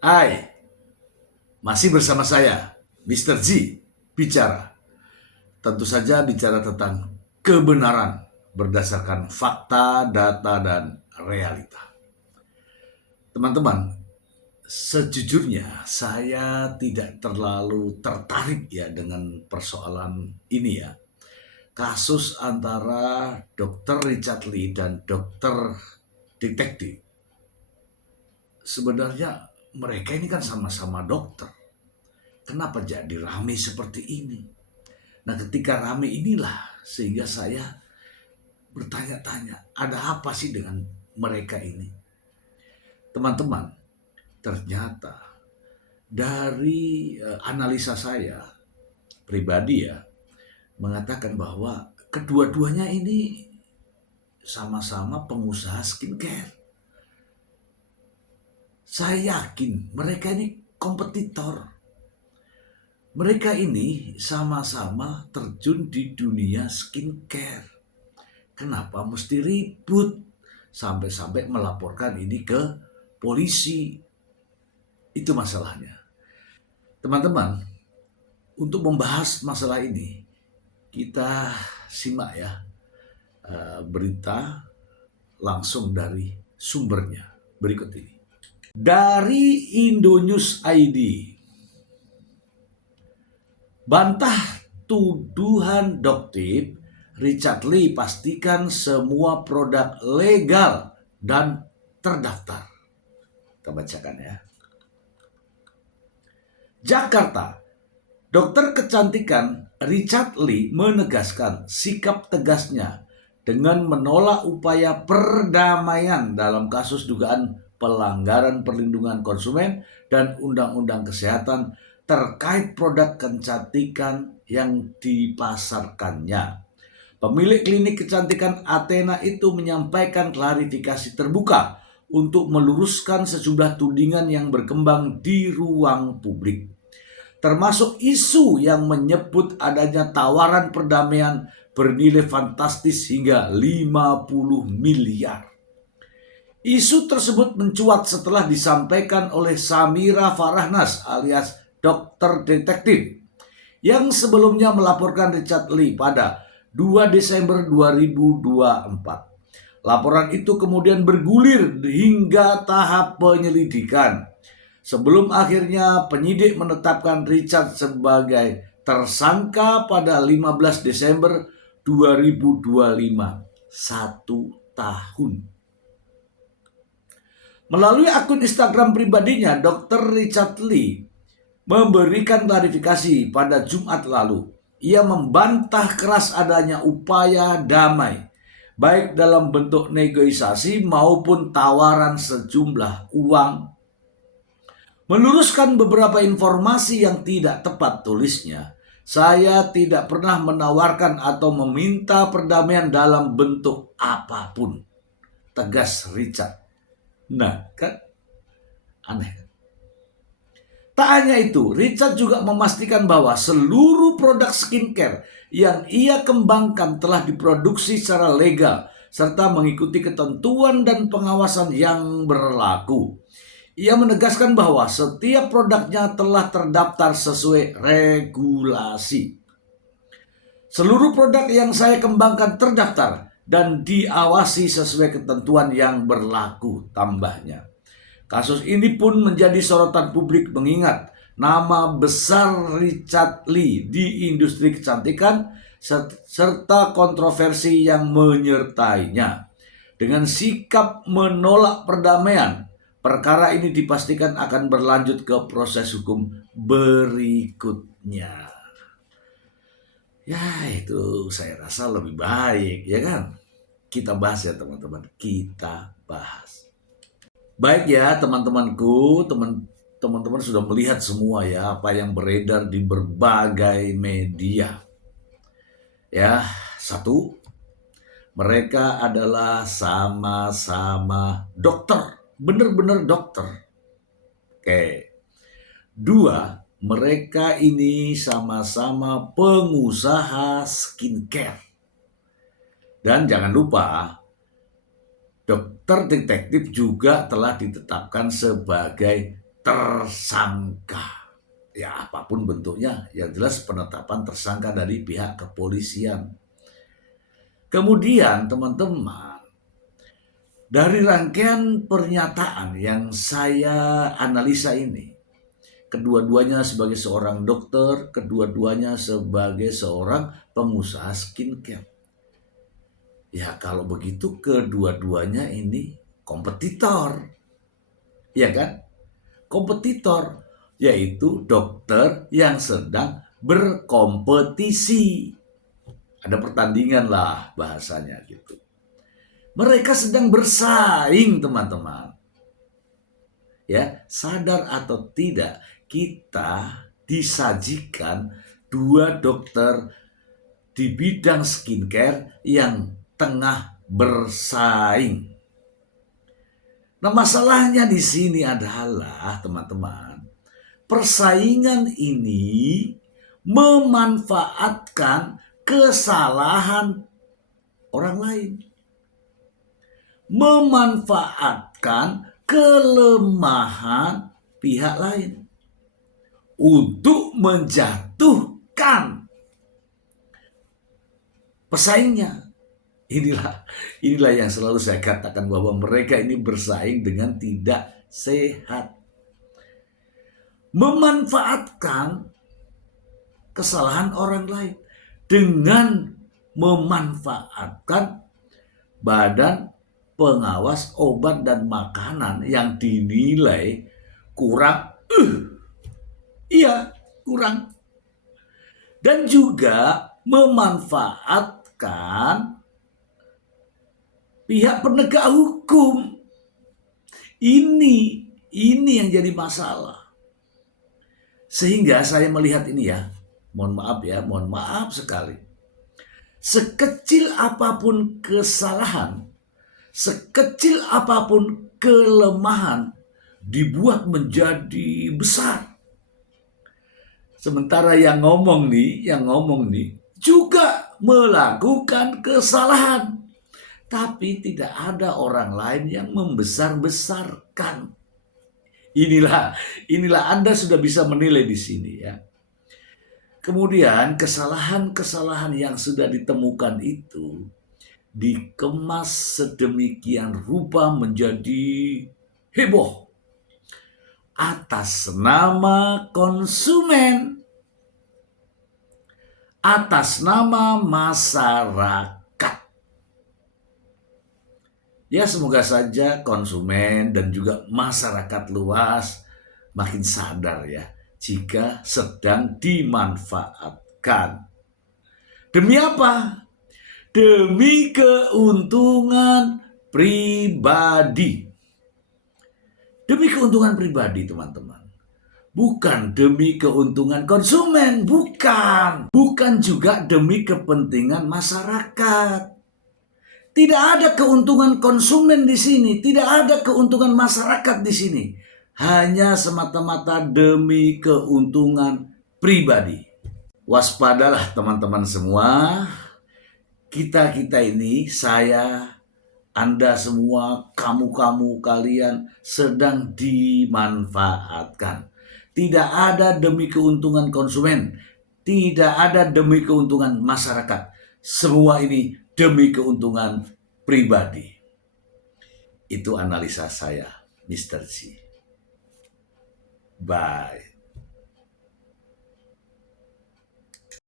Hai, masih bersama saya, Mr. G, bicara. Tentu saja bicara tentang kebenaran berdasarkan fakta, data, dan realita. Teman-teman, sejujurnya saya tidak terlalu tertarik ya dengan persoalan ini ya. Kasus antara Dr. Richard Lee dan Dr. Detektif. Sebenarnya mereka ini kan sama-sama dokter. Kenapa jadi rame seperti ini? Nah, ketika rame inilah sehingga saya bertanya-tanya, ada apa sih dengan mereka ini? Teman-teman, ternyata dari analisa saya pribadi ya, mengatakan bahwa kedua-duanya ini sama-sama pengusaha skincare. Saya yakin mereka ini kompetitor. Mereka ini sama-sama terjun di dunia skincare. Kenapa mesti ribut? Sampai-sampai melaporkan ini ke polisi. Itu masalahnya. Teman-teman, untuk membahas masalah ini, kita simak ya berita langsung dari sumbernya berikut ini. Dari Indonews ID, bantah tuduhan Doktip, Richard Lee pastikan semua produk legal dan terdaftar. Kita bacakan ya. Jakarta, dokter kecantikan Richard Lee menegaskan sikap tegasnya dengan menolak upaya perdamaian dalam kasus dugaan pelanggaran perlindungan konsumen dan undang-undang kesehatan terkait produk kecantikan yang dipasarkannya. Pemilik klinik kecantikan Athena itu menyampaikan klarifikasi terbuka untuk meluruskan sejumlah tudingan yang berkembang di ruang publik, termasuk isu yang menyebut adanya tawaran perdamaian bernilai fantastis hingga 50 miliar. Isu tersebut mencuat setelah disampaikan oleh Samira Farahnas alias Dokter Detektif yang sebelumnya melaporkan Richard Lee pada 2 Desember 2024. Laporan itu kemudian bergulir hingga tahap penyelidikan, sebelum akhirnya penyidik menetapkan Richard sebagai tersangka pada 15 Desember 2025, 1 tahun. Melalui akun Instagram pribadinya, Dr. Richard Lee memberikan klarifikasi pada Jumat lalu. Ia membantah keras adanya upaya damai, baik dalam bentuk negosiasi maupun tawaran sejumlah uang. Meluruskan beberapa informasi yang tidak tepat, tulisnya, saya tidak pernah menawarkan atau meminta perdamaian dalam bentuk apapun, tegas Richard. Nah, kan aneh kan? Tak hanya itu, Richard juga memastikan bahwa seluruh produk skincare yang ia kembangkan telah diproduksi secara legal serta mengikuti ketentuan dan pengawasan yang berlaku. Ia menegaskan bahwa setiap produknya telah terdaftar sesuai regulasi. Seluruh produk yang saya kembangkan terdaftar dan diawasi sesuai ketentuan yang berlaku, tambahnya. Kasus ini pun menjadi sorotan publik mengingat nama besar Richard Lee di industri kecantikan serta kontroversi yang menyertainya. Dengan sikap menolak perdamaian, perkara ini dipastikan akan berlanjut ke proses hukum berikutnya. Ya, itu saya rasa lebih baik, ya kan? Kita bahas ya teman-teman, kita bahas. Baik ya teman-temanku, teman-teman sudah melihat semua ya apa yang beredar di berbagai media. Ya, satu, mereka adalah sama-sama dokter, benar-benar dokter. Oke. Dua, mereka ini sama-sama pengusaha skincare. Dan jangan lupa, Dokter Detektif juga telah ditetapkan sebagai tersangka. Ya apapun bentuknya, yang jelas penetapan tersangka dari pihak kepolisian. Kemudian teman-teman, dari rangkaian pernyataan yang saya analisa ini, kedua-duanya sebagai seorang dokter, kedua-duanya sebagai seorang pengusaha skincare. Ya kalau begitu kedua-duanya ini kompetitor. Ya kan? Kompetitor, yaitu dokter yang sedang berkompetisi. Ada pertandingan lah bahasanya gitu. Mereka sedang bersaing, teman-teman. Ya, sadar atau tidak, kita disajikan dua dokter di bidang skincare yang tengah bersaing. Nah, masalahnya di sini adalah, teman-teman, persaingan ini memanfaatkan kesalahan orang lain. Memanfaatkan kelemahan pihak lain untuk menjatuhkan pesaingnya. Inilah yang selalu saya katakan, bahwa mereka ini bersaing dengan tidak sehat. Memanfaatkan kesalahan orang lain dengan memanfaatkan Badan Pengawas Obat dan Makanan yang dinilai kurang, kurang. Dan juga memanfaatkan pihak penegak hukum. Ini yang jadi masalah. Sehingga saya melihat ini ya, mohon maaf sekali. Sekecil apapun kesalahan, sekecil apapun kelemahan, dibuat menjadi besar. Sementara yang ngomong nih juga melakukan kesalahan, tapi tidak ada orang lain yang membesar-besarkan. Inilah Anda sudah bisa menilai di sini ya. Kemudian kesalahan-kesalahan yang sudah ditemukan itu dikemas sedemikian rupa menjadi heboh atas nama konsumen, atas nama masyarakat. Ya semoga saja konsumen dan juga masyarakat luas makin sadar ya, jika sedang dimanfaatkan. Demi apa? Demi keuntungan pribadi. Demi keuntungan pribadi, teman-teman. Bukan demi keuntungan konsumen, bukan. Bukan juga demi kepentingan masyarakat. Tidak ada keuntungan konsumen di sini, tidak ada keuntungan masyarakat di sini. Hanya semata-mata demi keuntungan pribadi. Waspadalah teman-teman semua. Kita ini, saya, Anda semua, kamu kalian sedang dimanfaatkan. Tidak ada demi keuntungan konsumen, tidak ada demi keuntungan masyarakat. Semua ini demi keuntungan pribadi. Itu analisa saya, Mr. C. Bye.